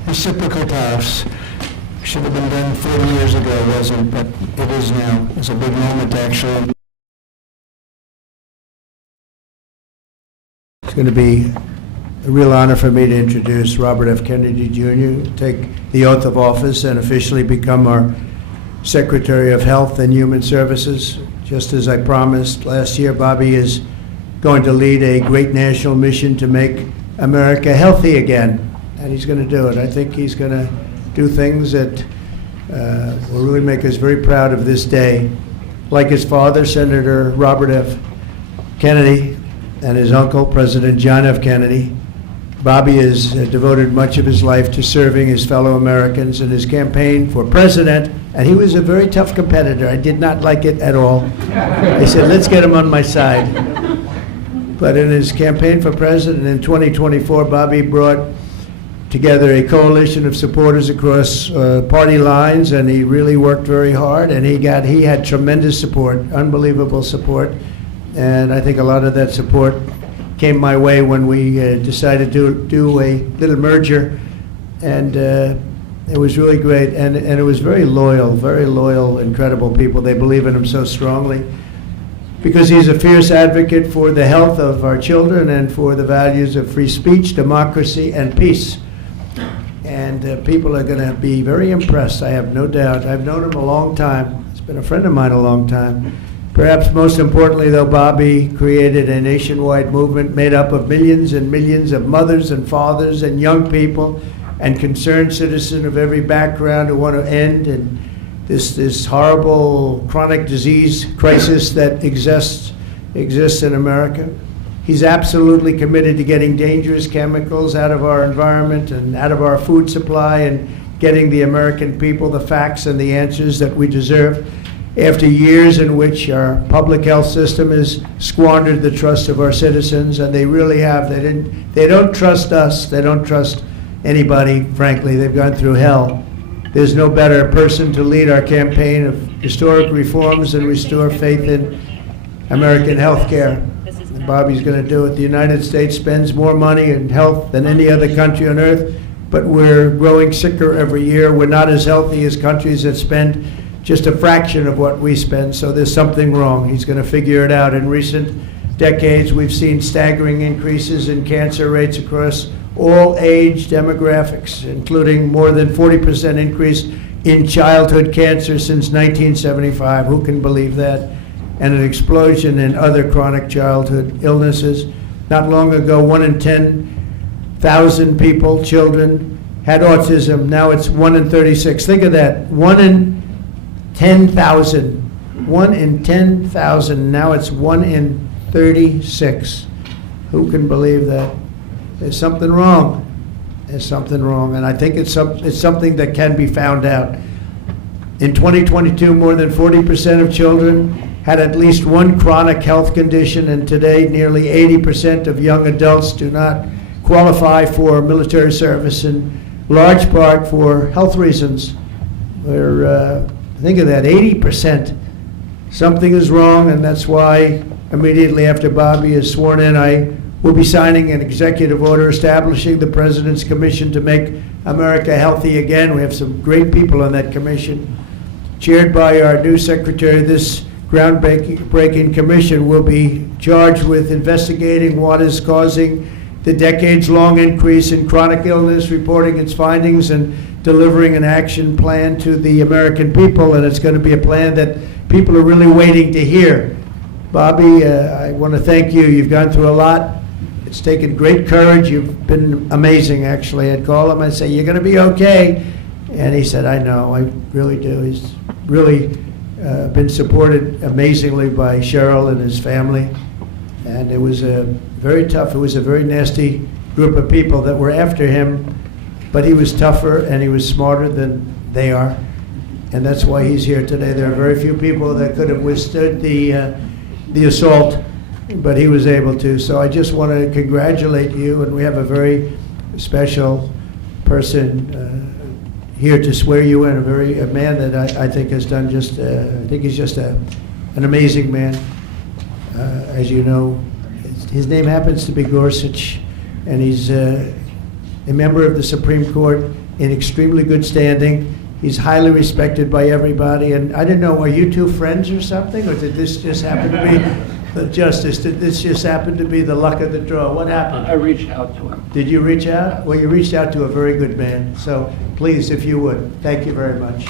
Reciprocal tariffs should have been done 40 years ago, it wasn't, but it is now. It's a big moment, actually. It's going to be a real honor for me to introduce Robert F. Kennedy Jr., take the oath of office and officially become our Secretary of Health and Human Services. Just as I promised last year, Bobby is going to lead a great national mission to make America healthy again. And he's going to do it. I think he's going to do things that will really make us very proud of this day. Like his father, Senator Robert F. Kennedy, and his uncle, President John F. Kennedy, Bobby has devoted much of his life to serving his fellow Americans in his campaign for president, and he was a very tough competitor. I did not like it at all. I said, let's get him on my side. But in his campaign for president in 2024, Bobby brought together a coalition of supporters across party lines, and he really worked very hard, and he had tremendous support, unbelievable support, and I think a lot of that support came my way when we decided to do a little merger, and it was really great, and it was very loyal, incredible people. They believe in him so strongly because he's a fierce advocate for the health of our children and for the values of free speech, democracy, and peace. And people are going to be very impressed, I have no doubt. I've known him a long time. He's been a friend of mine a long time. Perhaps most importantly, though, Bobby created a nationwide movement made up of millions and millions of mothers and fathers and young people and concerned citizens of every background who want to end and this horrible chronic disease crisis that exists in America. He's absolutely committed to getting dangerous chemicals out of our environment and out of our food supply and getting the American people the facts and the answers that we deserve. After years in which our public health system has squandered the trust of our citizens, and they really have. They don't trust us. They don't trust anybody, frankly. They've gone through hell. There's no better person to lead our campaign of historic reforms and restore faith in American health care. And Bobby's going to do it. The United States spends more money in health than any other country on earth, but we're growing sicker every year. We're not as healthy as countries that spend just a fraction of what we spend, so there's something wrong. He's going to figure it out. In recent decades, we've seen staggering increases in cancer rates across all age demographics, including more than 40% increase in childhood cancer since 1975. Who can believe that? And an explosion in other chronic childhood illnesses. Not long ago, 1 in 10,000 people, children, had autism. Now it's 1 in 36. Think of that. 1 in 10,000. 1 in 10,000. Now it's 1 in 36. Who can believe that? There's something wrong. There's something wrong. And I think it's something that can be found out. In 2022, more than 40% of children had at least one chronic health condition, and today nearly 80% of young adults do not qualify for military service, in large part for health reasons. Think of that, 80%. Something is wrong, and that's why immediately after Bobby is sworn in, I will be signing an executive order establishing the President's Commission to make America healthy again. We have some great people on that commission. Chaired by our new secretary, this groundbreaking commission will be charged with investigating what is causing the decades-long increase in chronic illness, reporting its findings, and delivering an action plan to the American people. And it's going to be a plan that people are really waiting to hear. Bobby, I want to thank you. You've gone through a lot. It's taken great courage. You've been amazing, actually. I'd call him and say, you're going to be okay. And he said, I know, I really do. He's really been supported amazingly by Cheryl and his family. And it was very tough. It was a very nasty group of people that were after him, but he was tougher and he was smarter than they are. And that's why he's here today. There are very few people that could have withstood the assault, but he was able to. So I just want to congratulate you, and we have a very special person here to swear you in, a man that I think has done just, I think he's just an amazing man. As you know, his name happens to be Gorsuch, and he's a member of the Supreme Court in extremely good standing. He's highly respected by everybody, and I didn't know, are you two friends or something, or did this just happen to be the justice? Did this just happen to be the luck of the draw? What happened? I reached out to him. Did you reach out? Well, you reached out to a very good man, so please, if you would. Thank you very much.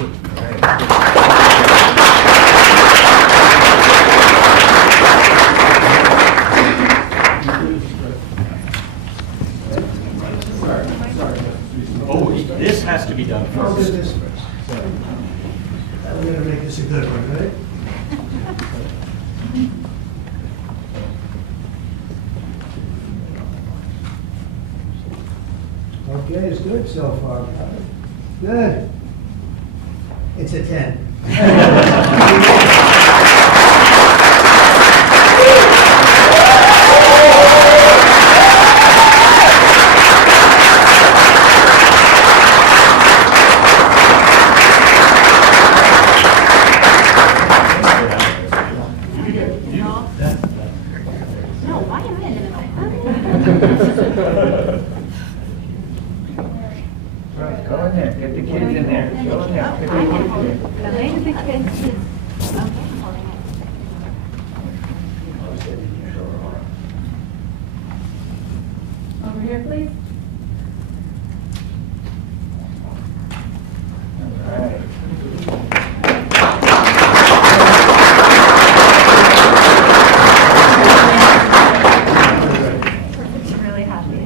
Oh, this has to be done first. I'm going to make this a good one, right? day is good so far. Good. It's a 10. Go in there, get the kids in there. Go in there, get the kids in there. Over here, please. All right. I'm really happy.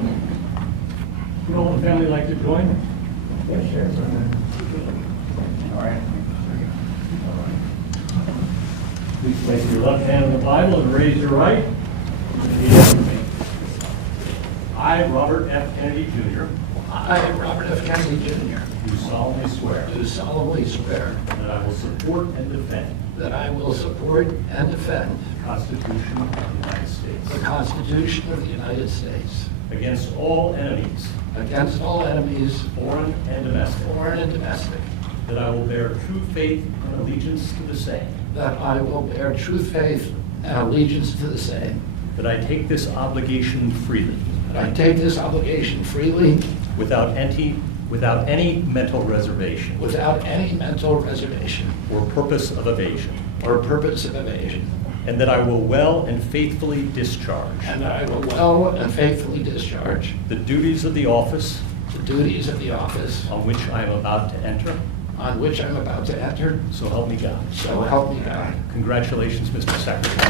Would all the family like to join? Yeah, sure. All right. Please place your left hand on the Bible and raise your right. Repeat after me. I, Robert F. Kennedy Jr., I, Robert F. Kennedy Jr., do solemnly swear do solemnly swear that I will support and defend that I will support and defend the Constitution of the United States the Constitution of the United States against all enemies, against all enemies, foreign and domestic, foreign and domestic, that I will bear true faith and allegiance to the same, that I will bear true faith and allegiance to the same, that I take this obligation freely, that I take this obligation freely without any mental reservation without any mental reservation or purpose of evasion, or purpose of evasion, and that I will well and faithfully discharge and that I will well and faithfully discharge the duties of the office the duties of the office on which I am about to enter. on which I'm about to enter. So help me God. So help me God. Congratulations, Mr. Secretary.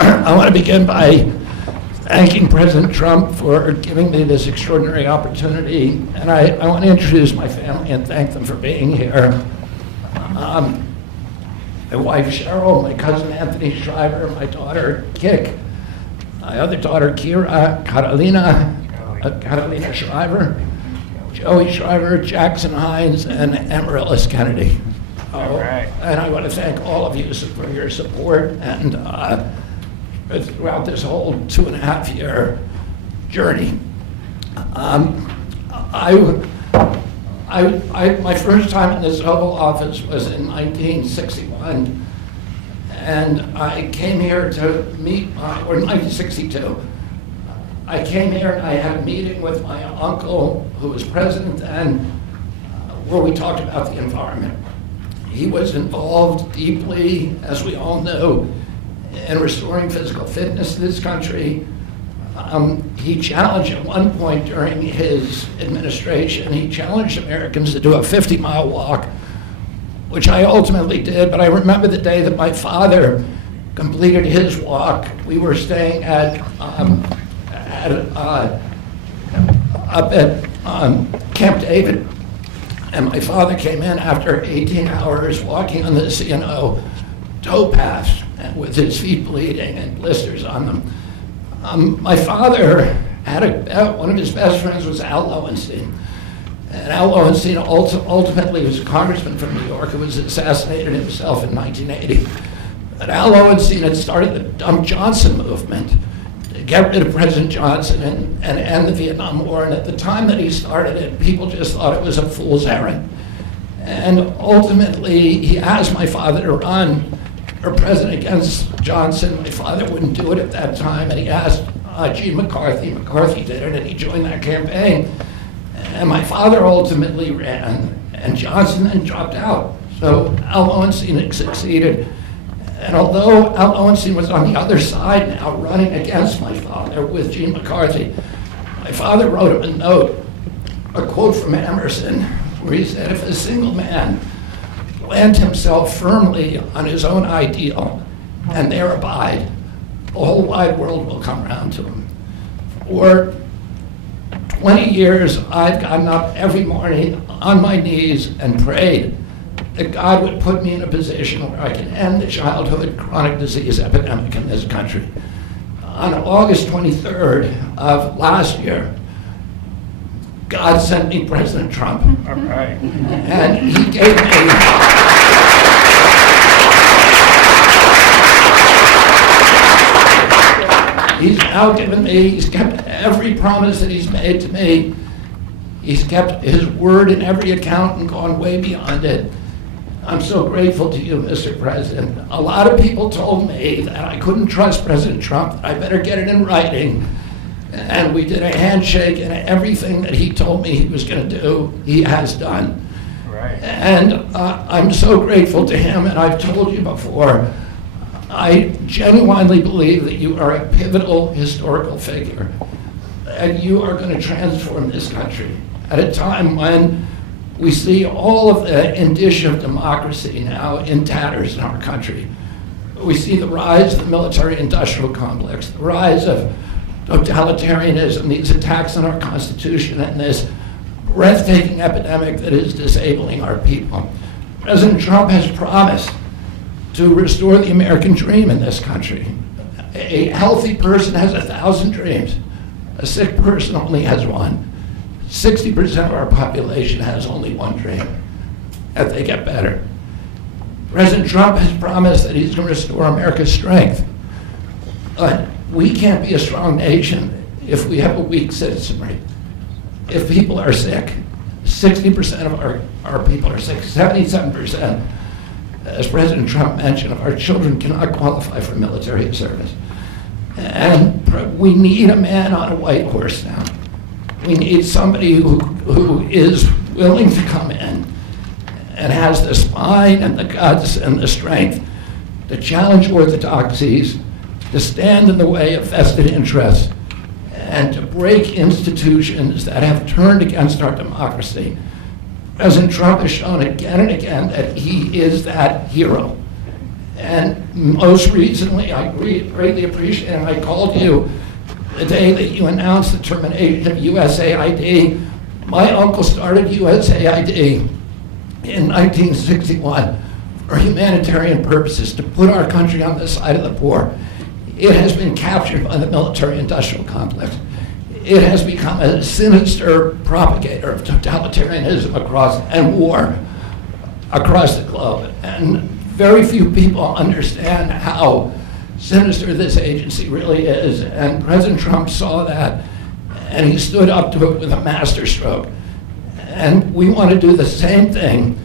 I want to begin by thanking President Trump for giving me this extraordinary opportunity, and I want to introduce my family and thank them for being here. My wife Cheryl, my cousin Anthony Shriver, my daughter Kik, my other daughter Kira, Carolina Shriver, Joey Shriver, Jackson Hines, and Amaryllis Kennedy. And I want to thank all of you for your support and throughout this whole 2.5-year journey. My first time in this Oval Office was in 1961, and I came here to meet or 1962. I came here and I had a meeting with my uncle, who was president then, where we talked about the environment. He was involved deeply, as we all know, in restoring physical fitness in this country. He challenged at one point during his administration, he challenged Americans to do a 50-mile walk, which I ultimately did, but I remember the day that my father completed his walk. We were staying up at Camp David, and my father came in after 18 hours walking on the C&O towpath with his feet bleeding and blisters on them. My father had one of his best friends was Al Lowenstein. And Al Lowenstein ultimately was a congressman from New York who was assassinated himself in 1980. But Al Lowenstein had started the Dump Johnson movement to get rid of President Johnson and end the Vietnam War. And at the time that he started it, people just thought it was a fool's errand. And ultimately, he asked my father to run for president against Johnson. My father wouldn't do it at that time, and he asked Gene McCarthy. McCarthy did it, and he joined that campaign. And my father ultimately ran, and Johnson then dropped out. So Al Lowenstein had succeeded. And although Al Lowenstein was on the other side now, running against my father with Gene McCarthy, my father wrote him a note, a quote from Emerson, where he said, if a single man plant himself firmly on his own ideal and there abide, the whole wide world will come around to him. For 20 years, I've gotten up every morning on my knees and prayed that God would put me in a position where I can end the childhood chronic disease epidemic in this country. On August 23rd of last year, God sent me President Trump. All right. And he gave me he's now given me, he's kept every promise that he's made to me. He's kept his word in every account and gone way beyond it. I'm so grateful to you, Mr. President. A lot of people told me that I couldn't trust President Trump, that I better get it in writing. And we did a handshake, and everything that he told me he was going to do, he has done. Right. And I'm so grateful to him, and I've told you before, I genuinely believe that you are a pivotal historical figure, and you are going to transform this country at a time when we see all of the indicia of democracy now in tatters in our country. We see the rise of the military-industrial complex, the rise of totalitarianism, these attacks on our Constitution, and this breathtaking epidemic that is disabling our people. President Trump has promised to restore the American dream in this country. A healthy person has 1,000 dreams. A sick person only has one. 60% of our population has only one dream, that they get better. President Trump has promised that he's going to restore America's strength. But we can't be a strong nation if we have a weak citizenry. If people are sick, 60% of our people are sick, 77%, as President Trump mentioned, of our children cannot qualify for military service. And we need a man on a white horse now. We need somebody who is willing to come in and has the spine and the guts and the strength to challenge orthodoxies, to stand in the way of vested interests, and to break institutions that have turned against our democracy. President Trump has shown again and again that he is that hero. And most recently, I greatly appreciate, and I called you the day that you announced the termination of USAID. My uncle started USAID in 1961 for humanitarian purposes, to put our country on the side of the poor. It has been captured by the military-industrial complex. It has become a sinister propagator of totalitarianism and war across the globe. And very few people understand how sinister this agency really is. And President Trump saw that, and he stood up to it with a masterstroke. And we want to do the same thing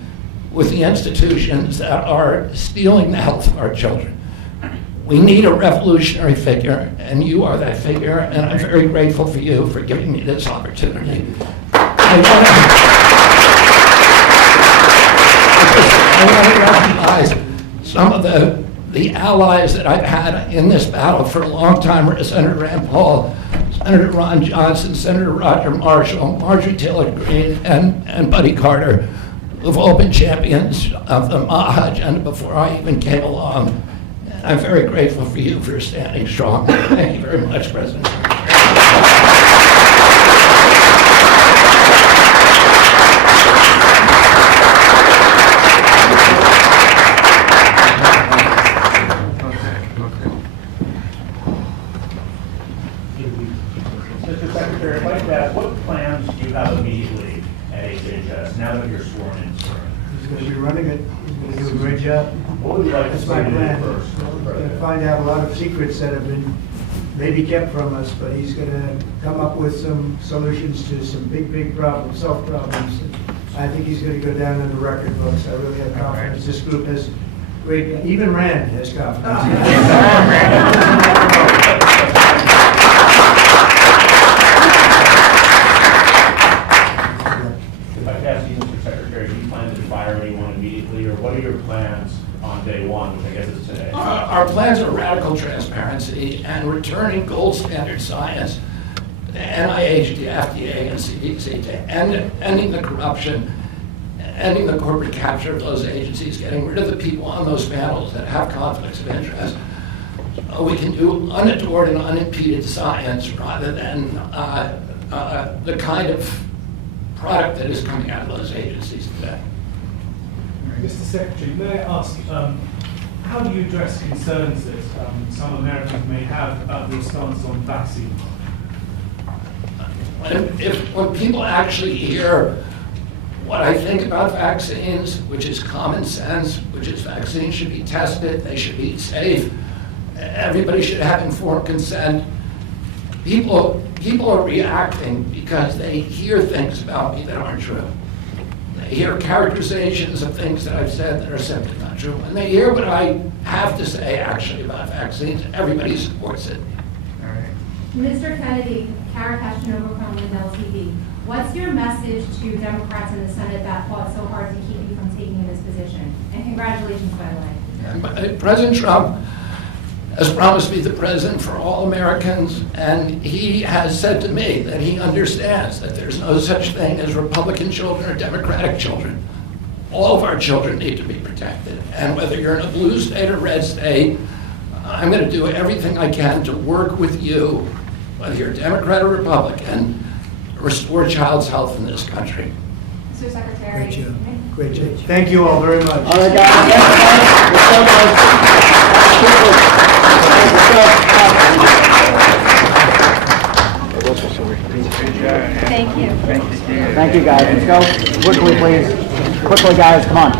with the institutions that are stealing the health of our children. We need a revolutionary figure, and you are that figure, and I'm very grateful for you for giving me this opportunity. I want to recognize some of the allies that I've had in this battle for a long time. Senator Rand Paul, Senator Ron Johnson, Senator Roger Marshall, Marjorie Taylor Greene, and Buddy Carter, who've all been champions of the MAHA agenda before I even came along. I'm very grateful for you for standing strong. Thank you very much, President. Mr. Secretary, I'd like to ask, what plans do you have immediately at HHS now that you're sworn in, sir? He's going to be running it. He's going to do a great job. What would you like to That's see my him do plan. first? He's going to find out a lot of secrets that have been maybe kept from us, but he's going to come up with some solutions to some big problems, self problems. I think he's going to go down in the record books. I really have confidence. This group has great, even Rand has confidence. If I could ask you, Mr. Secretary, do you plan to fire anyone immediately, or what are your plans on day one, which I guess is today? Our plans are radical transparency and returning gold standard science, the NIH, the FDA, and CDC, to ending the corruption, ending the corporate capture of those agencies, getting rid of the people on those panels that have conflicts of interest. we can do unadored and unimpeded science rather than the kind of product that is coming out of those agencies today. Mr. Secretary, may I ask, how do you address concerns that some Americans may have about the stance on vaccine? When people actually hear what I think about vaccines, which is common sense, which is vaccines should be tested, they should be safe, everybody should have informed consent, people are reacting because they hear things about me that aren't true. They hear characterizations of things that I've said that are simply not true. When they hear what I have to say actually about vaccines, everybody supports it. Mr. Kennedy, Kara Kashinova from Lindell TV. What's your message to Democrats in the Senate that fought so hard to keep you from taking this position? And congratulations, by the way. President Trump has promised to be the president for all Americans, and he has said to me that he understands that there's no such thing as Republican children or Democratic children. All of our children need to be protected, and whether you're in a blue state or red state, I'm going to do everything I can to work with you, whether you're Democrat or Republican, to restore child's health in this country. Mr. Secretary. Great job. Great job. Thank you all very much. All right, guys. Thank you. Thank you, guys. Let's go quickly, please. Quickly, guys. Come on.